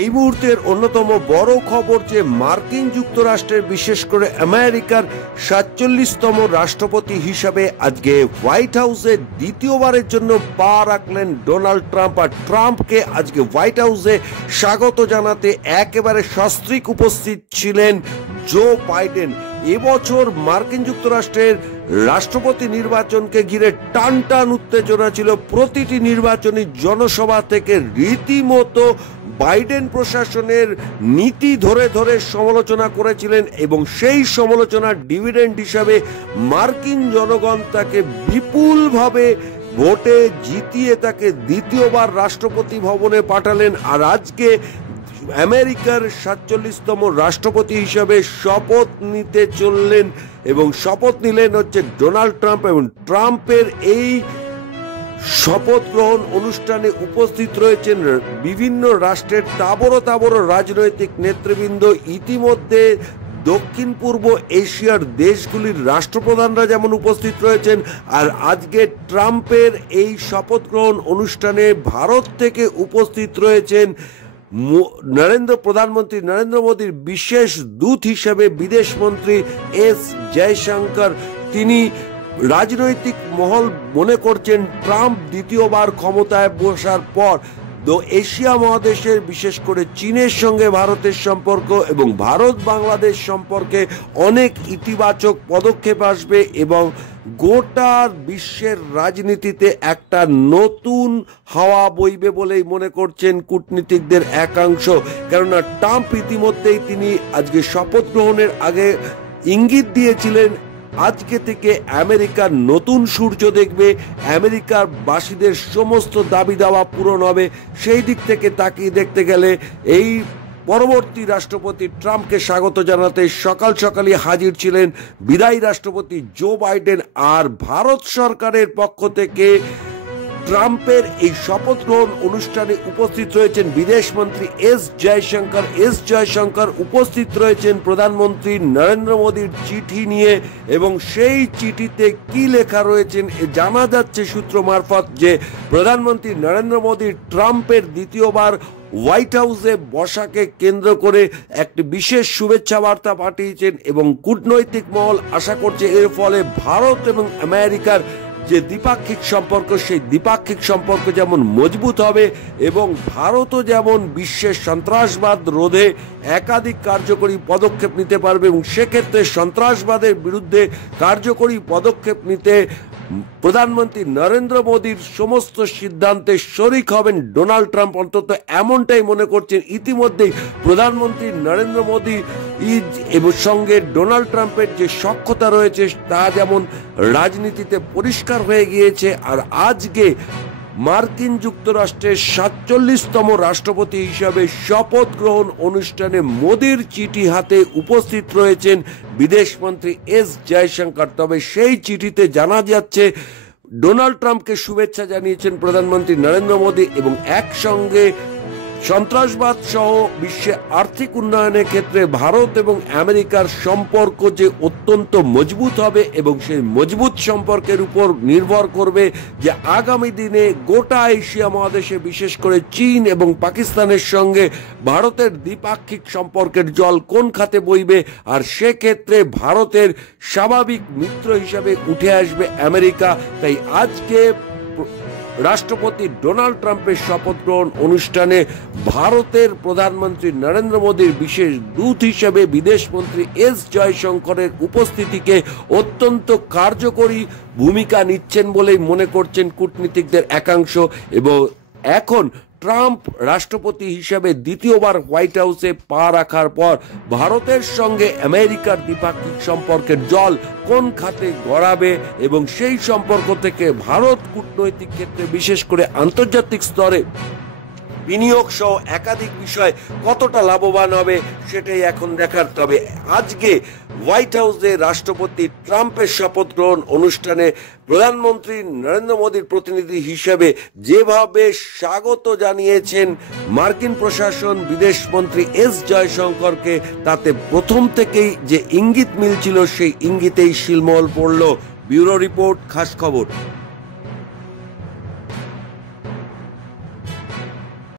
এই মুহূর্তের অন্যতম বড় খবর যে মার্কিন যুক্তরাষ্ট্রের বিশেষ করে আমেরিকার ৪৭তম রাষ্ট্রপতি হিসাবে আজকে হোয়াইট হাউসে দ্বিতীয়বারের জন্য পা রাখলেন ডোনাল্ড ট্রাম্প। আর ট্রাম্পকে আজকে হোয়াইট হাউসে স্বাগত জানাতে একেবারে সস্ত্রীক উপস্থিত ছিলেন জো বাইডেন। এবছর মার্কিন যুক্তরাষ্ট্রের রাষ্ট্রপতি নির্বাচনকে ঘিরে টান টান উত্তেজনা ছিল। প্রতিটি নির্বাচনী জনসভা থেকে রীতিমতো বাইডেন প্রশাসনের নীতি ধরে ধরে সমালোচনা করেছিলেন এবং সেই সমালোচনার ডিভিডেন্ড হিসাবে মার্কিন জনগণ তাকে বিপুলভাবে ভোটে জিতিয়ে তাকে দ্বিতীয়বার রাষ্ট্রপতি ভবনে পাঠালেন। আর আজকে আমেরিকার ৪৭তম রাষ্ট্রপতি হিসাবে শপথ নিতে চললেন এবং শপথ নিলেন হচ্ছে ডোনাল্ড ট্রাম্প। এবং ট্রাম্পের এই শপথ গ্রহণ অনুষ্ঠানে উপস্থিত রয়েছেন বিভিন্ন রাষ্ট্রের তাবড় রাজনৈতিক নেতৃবৃন্দ। ইতিমধ্যে দক্ষিণ পূর্ব এশিয়ার দেশগুলির রাষ্ট্রপ্রধানরা যেমন উপস্থিত রয়েছেন, আর আজকে ট্রাম্পের এই শপথ গ্রহণ অনুষ্ঠানে ভারত থেকে উপস্থিত রয়েছেন প্রধানমন্ত্রী নরেন্দ্র মোদীর বিশেষ দূত হিসেবে বিদেশমন্ত্রী এস জয়শঙ্কর। তিনি রাজনৈতিক মহল মনে করছেন ট্রাম্প দ্বিতীয়বার ক্ষমতায় বসার পর এশিয়া মহাদেশের বিশেষ করে চীনের সঙ্গে ভারতের সম্পর্ক এবং ভারত বাংলাদেশ সম্পর্কে অনেক ইতিবাচক পদক্ষেপ আসবে এবং গোটা বিশ্বের রাজনীতিতে একটা নতুন হাওয়া বইবে বলেই মনে করছেন কূটনীতিকদের একাংশ। কেননা ট্রাম্প ইতিমধ্যেই তিনি আজকে শপথ গ্রহণের আগে ইঙ্গিত দিয়েছিলেন আজকে থেকে আমেরিকার নতুন সূর্য দেখবে, আমেরিকার বাসীদের সমস্ত দাবি দাওয়া পূরণ হবে। সেই দিক থেকে তাকিয়ে দেখতে গেলে এই পরবর্তী রাষ্ট্রপতি ট্রাম্পকে স্বাগত জানাতে সকাল সকালই হাজির ছিলেন বিদায়ী রাষ্ট্রপতি জো বাইডেন। আর ভারত সরকারের পক্ষ থেকে ট্রাম্পের এই শপথ গ্রহণ অনুষ্ঠানে উপস্থিত রয়েছেন বিদেশমন্ত্রী এস জয়শঙ্কর উপস্থিত রয়েছেন প্রধানমন্ত্রী নরেন্দ্র মোদীর চিঠি নিয়ে। এবং সেই চিঠিতে কি লেখা রয়েছেন জানা যাচ্ছে সূত্র মারফত যে প্রধানমন্ত্রী নরেন্দ্র মোদী ট্রাম্পের দ্বিতীয়বার হোয়াইট হাউসে বসাকে কেন্দ্র করে একটি বিশেষ শুভেচ্ছা বার্তা পাঠিয়েছেন এবং কূটনৈতিক মহল আশা করছে এর ফলে ভারত এবং আমেরিকার যে দ্বিপাক্ষিক সম্পর্ক সেই দ্বিপাক্ষিক সম্পর্ক যেমন মজবুত হবে এবং ভারতও যেমন বিশ্বের সন্ত্রাসবাদ রোধে একাধিক কার্যকরী পদক্ষেপ নিতে পারবে এবং সেক্ষেত্রে সন্ত্রাসবাদের বিরুদ্ধে কার্যকরী পদক্ষেপ নিতে প্রধানমন্ত্রী নরেন্দ্র মোদীর সমস্ত সিদ্ধান্তে শরিক হবেন ডোনাল্ড ট্রাম্প। অন্তত এমনটাই মনে করছেন। ইতিমধ্যেই প্রধানমন্ত্রী নরেন্দ্র মোদী এবং সঙ্গে ডোনাল্ড ট্রাম্পের যে সখ্যতা রয়েছে তা যেমন রাজনীতিতে পরিষ্কার হয়ে গিয়েছে। আর আজকে মার্কিন যুক্তরাষ্ট্রের ৪৭তম রাষ্ট্রপতি হিসাবে শপথ গ্রহণ অনুষ্ঠানে মোদির চিঠি হাতে উপস্থিত রয়েছেন বিদেশমন্ত্রী এস জয়শঙ্কর। তবে সেই চিঠিতে জানা যাচ্ছে ডোনাল্ড ট্রাম্পকে শুভেচ্ছা জানিয়েছেন প্রধানমন্ত্রী নরেন্দ্র মোদী এবং একসঙ্গে সন্ত্রাসবাদ সহ বিশ্বে আর্থিক উন্নয়নের ক্ষেত্রে ভারত এবং আমেরিকার সম্পর্ক যে অত্যন্ত মজবুত হবে এবং সেই মজবুত সম্পর্কের উপর নির্ভর করবে যে আগামী দিনে গোটা এশিয়া মহাদেশে বিশেষ করে চীন এবং পাকিস্তানের সঙ্গে ভারতের দ্বিপাক্ষিক সম্পর্কের জল কোন খাতে বইবে। আর সেক্ষেত্রে ভারতের স্বাভাবিক মিত্র হিসাবে উঠে আসবে আমেরিকা। তাই আজকে রাষ্ট্রপতি ডোনাল্ড ট্রাম্পের শপথ গ্রহণ অনুষ্ঠানে ভারতের প্রধানমন্ত্রী নরেন্দ্র মোদীর বিশেষ দূত হিসেবে বিদেশমন্ত্রী এস জয়শঙ্করের উপস্থিতিকে অত্যন্ত কার্যকরী ভূমিকা নিচ্ছেন বলেই মনে করছেন কূটনীতিকদের একাংশ। এবং এখন ট্রাম্প রাষ্ট্রপতি হিসাবে দ্বিতীয়বার হোয়াইট হাউসে পা রাখার পর ভারতের সঙ্গে আমেরিকার দ্বিপাক্ষিক সম্পর্কের জল কোন খাতে গড়াবে এবং সেই সম্পর্ক থেকে ভারত কূটনৈতিক ক্ষেত্রে বিশেষ করে আন্তর্জাতিক স্তরে বিনিয়োগ সহ একাধিক বিষয় কতটা লাভবান হবে সেটাই এখন দেখার। তবে আজকে হোয়াইট হাউসে রাষ্ট্রপতি ট্রাম্পের শপথ গ্রহণ অনুষ্ঠানে প্রধানমন্ত্রী নরেন্দ্র মোদীর প্রতিনিধি হিসেবে যেভাবে স্বাগত জানিয়েছেন মার্কিন প্রশাসন বিদেশমন্ত্রী এস জয়শঙ্করকে, তাতে প্রথম থেকেই যে ইঙ্গিত মিলছিল সেই ইঙ্গিতেই শিলমোহর পড়ল। ব্যুরো রিপোর্ট, খাস খবর।